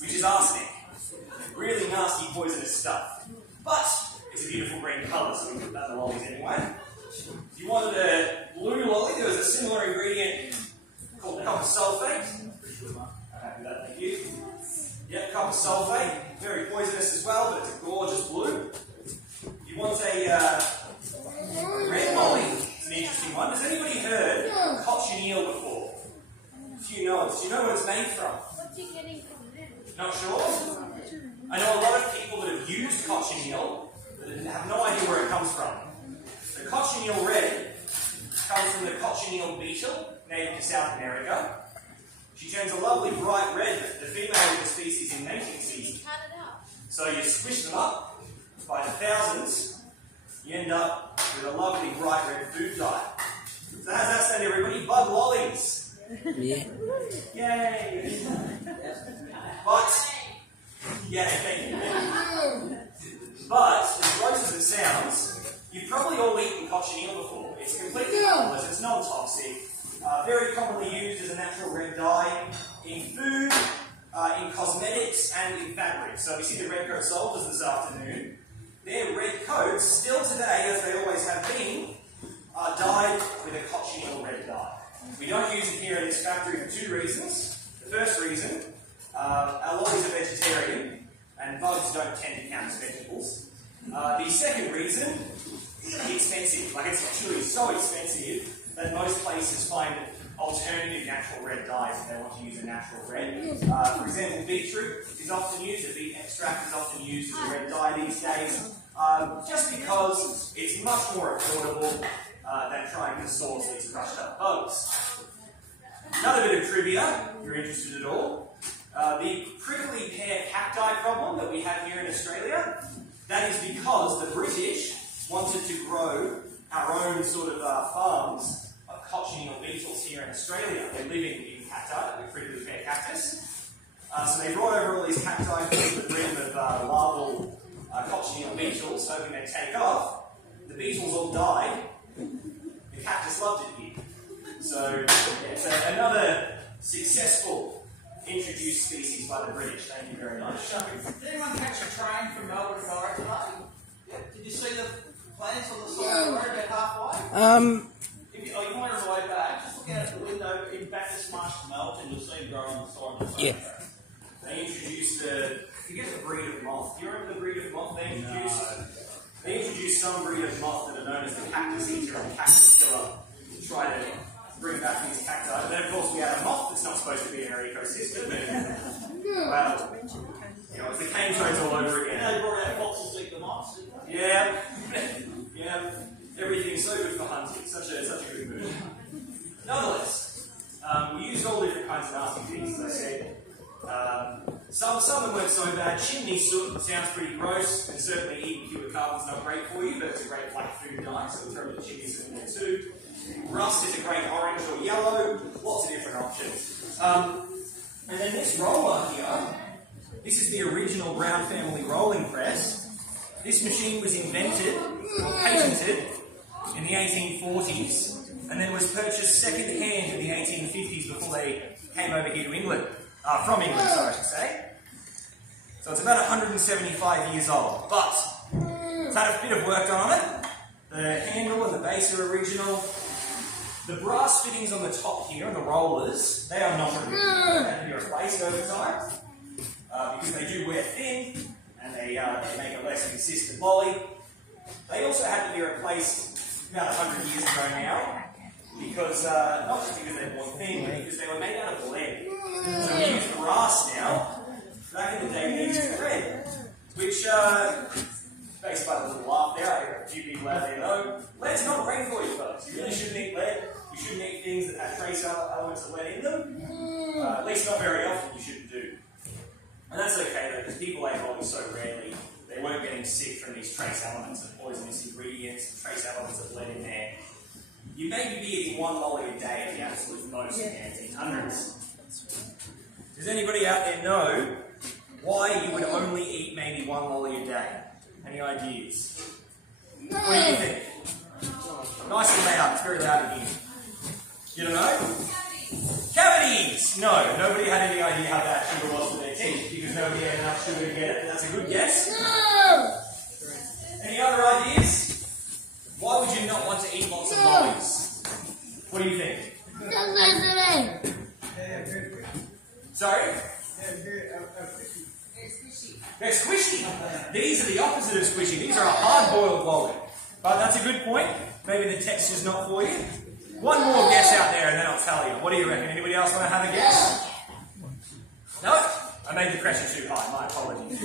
which is arsenic. Really nasty, poisonous stuff. But it's a beautiful green colour, so we put that in the lollies anyway. If you wanted a blue lolly, there was a similar ingredient called copper sulphate. I'm happy with that, thank you. Yep, copper sulphate. Very poisonous as well, but it's a gorgeous blue. If you want a red lolly, it's an interesting one. Has anybody heard of cochineal before? A few nods. Do you know what it's made from? What's he getting from them? Not sure? I know a lot of people that have used cochineal that have no idea where it comes from. The cochineal red comes from the cochineal beetle, native to South America. She turns a lovely bright red, the female of the species in mating season. Cut it up. So you squish them up by the thousands, you end up with a lovely bright red food dye. So how's that stand, everybody? Bud lollies. Yeah. Yay! But, yeah, thank you. But, as gross as it sounds, you've probably all eaten cochineal before. It's completely harmless, it's non-toxic, very commonly used as a natural red dye in food, in cosmetics, and in fabric. So we see the red coat soldiers this afternoon. Their red coats, still today, as they always have been, are dyed with a cochineal red dye. We don't use it here in this factory for two reasons. The first reason, our lollies are vegetarian, and bugs don't tend to count as vegetables. The second reason, really expensive. Like, it's actually so expensive that most places find alternative natural red dyes if they want to use a natural red. For example, beetroot is often used, a beet extract is often used as a red dye these days, just because it's much more affordable than trying to source these crushed up bugs. Another bit of trivia, if you're interested at all, the prickly pear cacti problem that we have here in Australia, that is because the British wanted to grow our own sort of farms of cochineal beetles here in Australia. They're living in cacti, the prickly pear cactus. So they brought over all these cacti for the breeding of larval cochineal beetles, hoping they'd take off. The beetles all died. The cactus loved it here. So it's another successful introduced species by the British. Thank you very much. Did anyone catch a train from Melbourne to Ballarat today? Yep. Did you see the plants on the side of the road about halfway? If you want on the way back, just look out the window in Baptist Marsh to Melton, you'll see them growing on the side of the road. Yeah. They introduced I forget the breed of moth. Do you remember the breed of moth they introduced? No. They introduced some breed of moth that are known as the cactus eater and cactus killer to try to bring back these cacti. And then, of course, we had a moth that's not supposed to be in our ecosystem. And, well, you know, it's the cane toads all over again. And they brought out foxes eat the moths, didn't they? Yeah. Yeah. Everything's so good for hunting. Such a good move. Nonetheless, we used all different kinds of nasty things, as I said. Some of them weren't so bad. Chimney soot sounds pretty gross, and certainly eating cubic carbon's not great for you, but it's a great black food dye, so we'll throw a bit of chimney soot in there too. Rust is a great orange or yellow, lots of different options. And then this roller here, this is the original Brown family rolling press. This machine was invented, or patented, in the 1840s, and then was purchased second-hand in the 1850s before they came over here to England. From England, sorry to say. So it's about 175 years old, but it's had a bit of work done on it. The handle and the base are original. The brass fittings on the top here, and the rollers, they are not original. They have to be replaced over time, because they do wear thin, and they make a less consistent lolly. They also had to be replaced about 100 years ago now, because, not just because they were thin, but because they were made out of lead. So we use brass now. Back in the day, we used thread, which, based by the little laugh there, I hear a few people out there know, lead's not great for you folks. You really shouldn't eat lead. You shouldn't eat things that have trace elements of lead in them. At least not very often you shouldn't do. And that's okay though, because people ate lollies so rarely, they weren't getting sick from these trace elements and poisonous ingredients, trace elements of lead in there. You maybe be eating one lolly a day at the absolute most, and eat hundreds. Does anybody out there know why you would only eat maybe one lolly a day? Any ideas? What do you think? Nice and loud, it's very loud in here. You don't know? Cavities! No, nobody had any idea how bad sugar was for their teeth, because Good guess. No! Any other ideas? Why would you not want to eat lots of lollies? What do you think? No listening! Sorry? They're squishy. These are the opposite of squishy. These are a hard-boiled lolly. But that's a good point. Maybe the texture's not for you. One more guess out there and then I'll tell you. What do you reckon? Anybody else want to have a guess? No? I made the pressure too high. My apologies.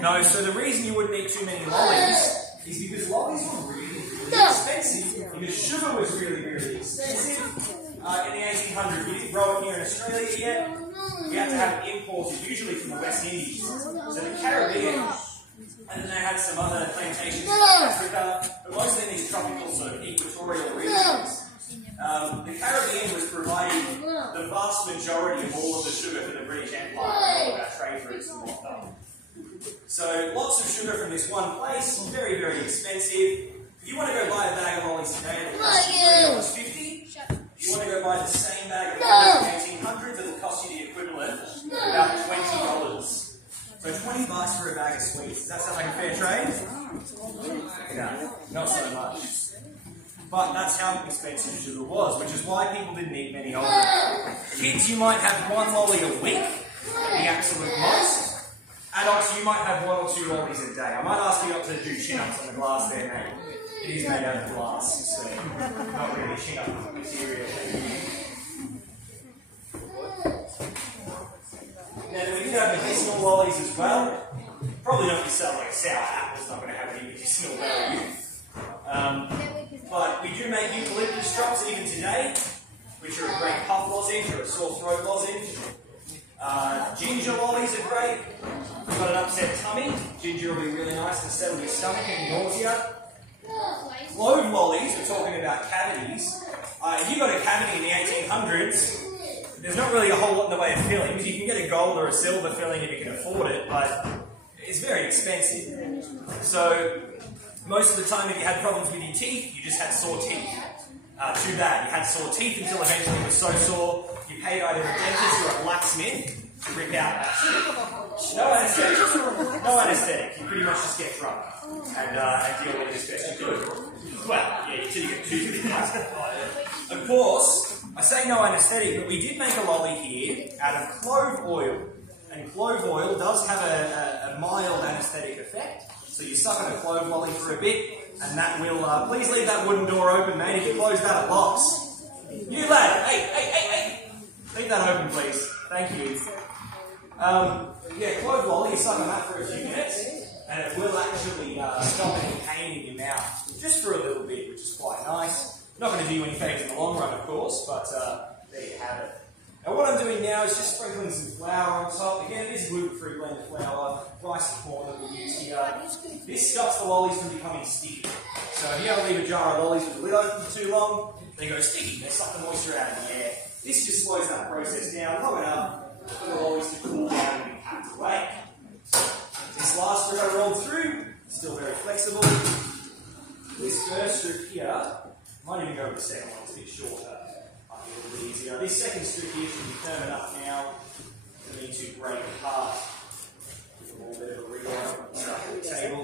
No, so the reason you wouldn't eat too many lollies is because lollies were really expensive. Because sugar was really expensive. In the 1800s, we didn't grow it here in Australia yet. We had to have it imported, usually from the West Indies. So the Caribbean, and then they had some other plantations in Africa, but mostly in these tropical sort of equatorial regions. The Caribbean was providing the vast majority of all of the sugar for the British Empire and all of our trade routes and whatnot. So lots of sugar from this one place, very expensive. If you want to go buy a bag of lollies today, it'll cost you $3.50. If you want to go buy the same bag of lollies in the 1800s, it'll cost you the equivalent of about $20. So $20 for a bag of sweets. Does that sound like a fair trade? No, not so much. But that's how expensive sugar was, which is why people didn't eat many of them. Kids, you might have one lolly a week, the absolute most. Adults, you might have 1 or 2 lollies a day. I might ask you not to do chin-ups on the glass there, mate. It is made out of glass, so not really chin-up material. Now, we did have medicinal lollies as well. Probably not yourself, like sour apple's not going to have any medicinal value. But we do make eucalyptus drops even today, which are a great cough lozenge or a sore throat lozenge. Ginger lollies are great. If you've got an upset tummy, ginger will be really nice to settle your stomach and nausea. Clove lollies, we're talking about cavities. If you've got a cavity in the 1800s, there's not really a whole lot in the way of fillings. You can get a gold or a silver filling if you can afford it, but it's very expensive. So most of the time if you had problems with your teeth, you just had sore teeth. Too bad. You had sore teeth until eventually it was so sore you paid either a dentist or a blacksmith to rip out that teeth. No anaesthetic. No anaesthetic. You pretty much just get drunk and deal with it as best you could. Well, yeah, until you get too Of course, I say no anaesthetic, but we did make a lolly here out of clove oil. And clove oil does have a mild anaesthetic effect. So you suck on a clove lolly for a bit, and that will... please leave that wooden door open, mate. If you close that, it locks. You lad! Hey! Leave that open, please. Thank you. Yeah, clove lolly, you suck on that for a few minutes, and it will actually stop any pain in your mouth. Just for a little bit, which is quite nice. Not going to do you any favours in the long run, of course, but there you have it. Now what I'm doing now is just sprinkling some flour on top. Again, this is gluten-free blended flour, rice and corn that we use here. This stops the lollies from becoming sticky. So if you ever leave a jar of lollies with the lid open for too long, they go sticky. They suck the moisture out of the air. This just slows that process down long enough for the lollies to cool down and be packed away. This last strip I rolled through, still very flexible. This first strip here, might even go with the second one, it's a bit shorter. A little bit easier. This second strip here should be firm enough now for me to break apart. Give them all a bit of a wriggle up and stuff at the table.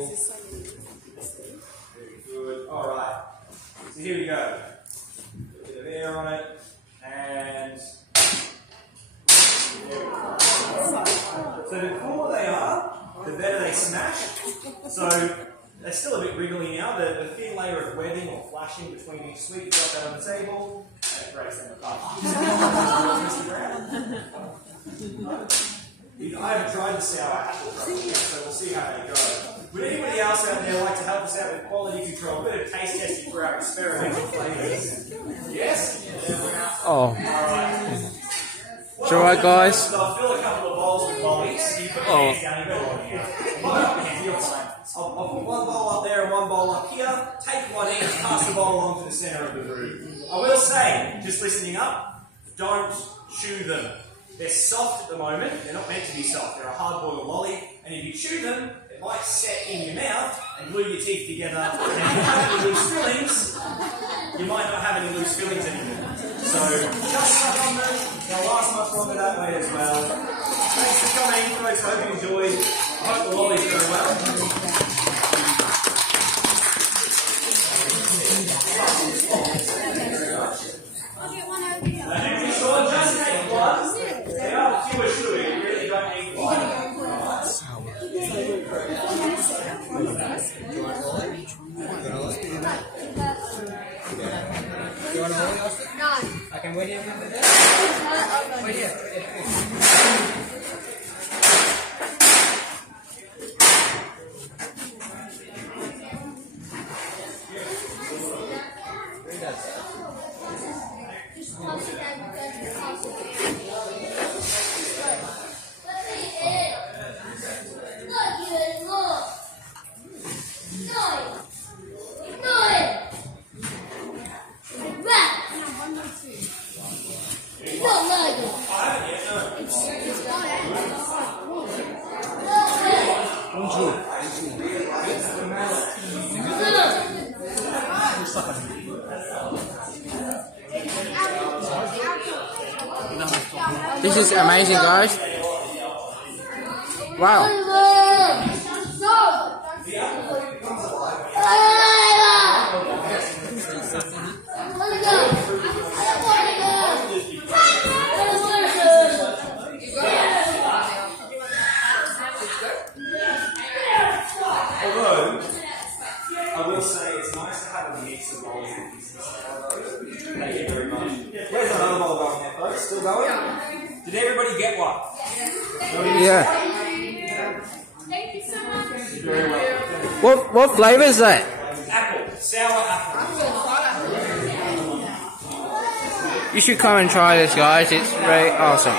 Very good. Alright. So here we go. A bit of air on it. And there we go. So the cooler they are, the better they smash. So they're still a bit wriggly now. The thin layer of webbing or flashing between each sweet, you drop that on the table, and it breaks them apart. I haven't tried the sour apple drops yet, so we'll see how they go. Would anybody else out there like to help us out with quality control? A bit of taste testing for our experimental flavours. Yes? Oh. Alright. Alright, guys. I'll fill a couple of bowls with lollies. You put your hands down, you got one here. You're fine. I'll put one bowl up there and one bowl up here. Take one each, pass the bowl along to the centre of the room. I will say, just listening up, don't chew them. They're soft at the moment. They're not meant to be soft. They're a hard-boiled lolly. And if you chew them, it might set in your mouth and glue your teeth together. And if you have any loose fillings, you might not have any loose fillings anymore. So just suck on them. They'll last much longer that way as well. Thanks for coming, folks. Hope you enjoyed. hope the lolly's going well. And be sure just take one. They are fewer sugar, you really don't need one. You want a lolly, Austin? No. I can wait here with it. Wait here. This is amazing, guys. Wow. Although, I will say it's nice to have a mix of bowls and pieces. Thank you very much. There's another bowl going there, folks. Still going? Did everybody get one? Yeah. Thank you so much. Very well. What flavour is that? Apple. Sour apple. You should come and try this, guys. It's very awesome.